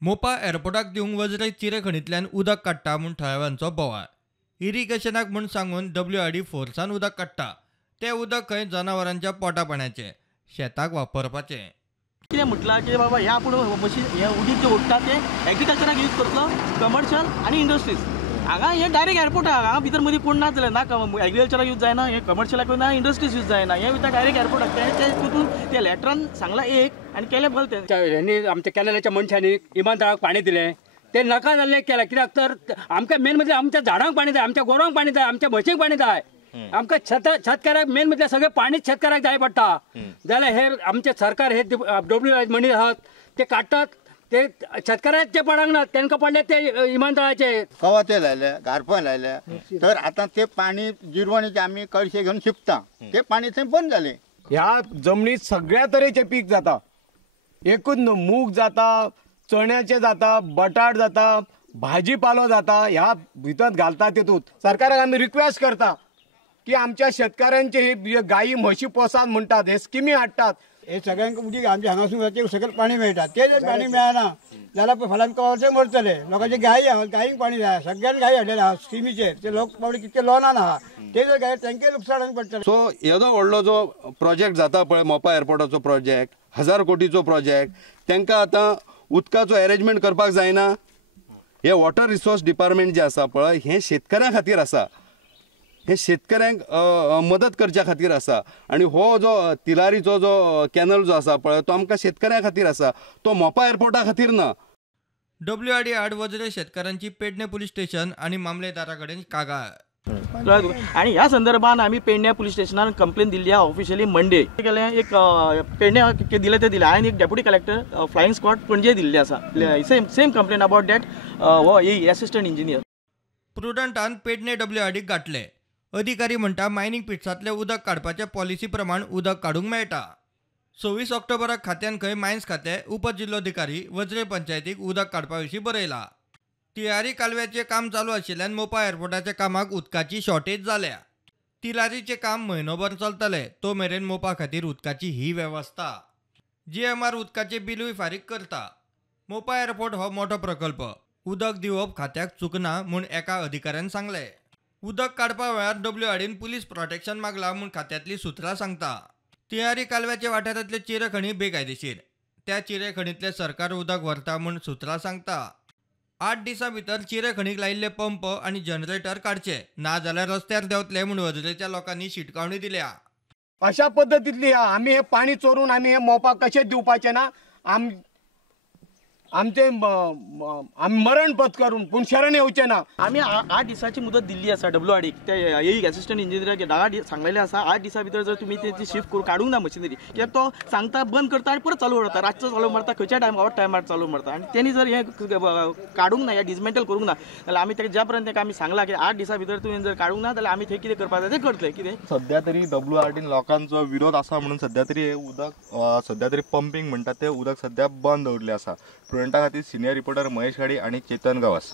मोपा एअरपोर्टाक दिवंक वज्रे चिरे खणींतल्यान उदक काडटा म्हूण थळाव्यांचो बोवाळ. इरिगेशनाक म्हूण सांगून WRD फोर्सान उदक काडटा. तें उदक खंय जनावरांच्या पोटा पाण्याचें, शेताक वापरपाचें. कितें म्हटलां की बाबा हे आपूण मशीन हे उदीक जे ओडटा तें एग्रिकल्चराक यूज करतलो, कमर्शियल आनी इंडस्ट्रीज. हांगा हे डायरेक्ट एअरपोर्ट हांगा भितर मदीं कोण ना जाल्यार ना एग्रिकल्चराक यूज जायना, हे कमर्शियलाक ना इंडस्ट्रीज यूज जायना, हे भितर डायरेक्ट एअरपोर्टाक ते तितून ते लेटरान सांगलां एक आनी केलें भलतें. ह्यांनी आमच्या केलेल्याच्या मनशांनी इमानदाराक पाणी दिलें ते नाका जाल्लें केलें. कित्याक तर आमकां मेन म्हणजे आमच्या झाडांक पाणी जाय, आमच्या गोरवांक पाणी जाय, आमच्या म्हशींक पाणी जाय. आमकां शेतकाराक मेन म्हणजे सगळें पाणीच शेतकाराक जाय पडटा. जाल्यार हे आमचे सरकार हे WRD मनी आहात ते काडटात ते शेतकाराचे पडांक ना, तांकां पडले ते इमानदाराचे. कवाथे लायले, गारपा लायल्या, तर आता ते पाणी जिरवणीचे आम्ही कळशे घेऊन शिंपता, ते पाणी थंय बंद जाले. ह्या जमनीत सगळ्या तरेचे पीक जाता. एकूच न्हू, मूग जाता, चण्याचे जाता, बटाट जाता, भाजीपालो जाता. ह्या भितर घालता तेतूंत सरकाराक आमी रिक्वेस्ट करता की आमच्या शेतकऱ्यांचे हे गायी म्हशी पोसात म्हणटात, हे स्किमी हाडटात. हे सगळ्यांक उदीक आमच्या हांगासून सकयल पाणी मेळटा. ते जर पाणी मेळना जाल्यार फाल्यां कवचे मरतले. लोकांचे गायी आहात, गायीक पाणी जाय. सगळ्यांक गायी हाडलेले आहात स्किमीचेर, ते लोक बाबडे कितके लोनान आहा, ते जर गाय तांचे लुकसाण पडटले. सो येदो व्हडलो जो प्रोजेक्ट जाता पळय मोपा एअरपोर्टाचो प्रोजेक्ट, 1000 कोटीचो प्रोजेक्ट, तांकां आतां उदकाचो अरेंजमेंट करपाक जायना. हे वॉटर रिसोर्स डिपार्टमेंट जे आसा पळय हे शेतकऱ्यां खातीर आसा, हे शेतकऱ्यांक मदत करच्या खातीर आसा. आणि हो जो तिलारीचो जो कॅनल जो आसा पळय तो आमकां शेतकऱ्यां खातीर आसा, तो मोपा एअरपोर्टा खातीर ना. WRD आड वज्रे शेतकारांची पेडणे पोलीस स्टेशन आणि मामलेदारा कडेन कागाळ. आणि ह्या संदर्भात आम्ही पेडणे पोलीस स्टेशनार कंप्लेन दिल्ली आहे ऑफिशियली मंडे. केलें एक पेडणे दिले ते दिले. हांवें एक डेप्युटी कलेक्टर फ्लायिंग स्क्वॉड पणजे दिल्ली आसा. सेम कंप्लेन अबाउट दॅट हो असिस्टंट इंजिनियर. प्रुडंटान पेडणे WRD गाठले. अधिकारी म्हणटा मायनिंग पिट्सांतले उदक काडपाच्या पॉलिसी प्रमाण उदक काडूंक मेळटा. 26 ऑक्टोबराक खात्यान खंय मायन्स खातें उपजिल्लोधिकारी वज्रे पंचायतीक उदक काडपा विशीं बरयला. तिलारी कालव्याचें काम चालू आशिल्ल्यान मोपा एअरपोर्टाच्या कामाक उदकाची शॉर्टेज जाल्या. तिलारीचें काम म्हयनोभर चलतलें, तो मेरेन मोपा खातीर उदकाची ही वेवस्था. GMR उदकाचें बिलूय फारीक करता. मोपा एअरपोर्ट हो मोठो प्रकल्प. उदक दिवप खात्याक चुकना म्हूण एका अधिकाऱ्यान सांगलें. उदक काडपा वेळार WRDन पुलीस प्रोटेक्शन मागला म्हूण खात्यांतली सुत्रां सांगता. तिलारी कालव्याच्या वाठारांतल्यो चिरे खणी बेकायदेशीर. त्या चिरे खणींतले सरकार उदक व्हरता म्हूण सुत्रां सांगता. 8 दिसां भितर चिरे खणीक लायिल्ले पंप आनी जनरेटर काडचे, ना जाल्यार रस्त्यार देंवतले म्हूण वज्रेच्या लोकांनी शिटकावणी दिल्या. अशा पद्दतींतली आमी हे पाणी चोरून आमी हे मोपाक कशें दिवपाचें ना. आमचे आमी मरण पत्करून पूण शरण येवचे ना. आमी 8 दिसाची मुदत दिल्ली आसा WRDक. ते एक असिस्टंट इंजिनियराक सांगलेलें आसा 8 दिसां भितर जर तुमी ती शिफ्ट करून काडूंक ना मशिनरी. कित्याक तो सांगता बंद करता आनी परत चालू करता, रातचो चालू मारता, खंयच्या टायमार चालू मारता. आनी तेणी जर हे काडूंक ना या डिसमेंटल करूंक ना जाल्यार आमी तेका ज्या पर्यंत आमी सांगला की 8 दिसां भितर तुवें जर काडूंक ना जाल्यार आमी थंय कितें करपाक जाय तें करतले. कितें सध्या तरी WRDन लोकांचो विरोध आसा म्हणून सध्या तरी हे उदक सध्या तरी पंपिंग म्हणटा ते उदक सध्या बंद दवरलें आसा. प्रुडंटा खातीर सिनियर रिपोर्टर महेश गाडी आणि चेतन गावस.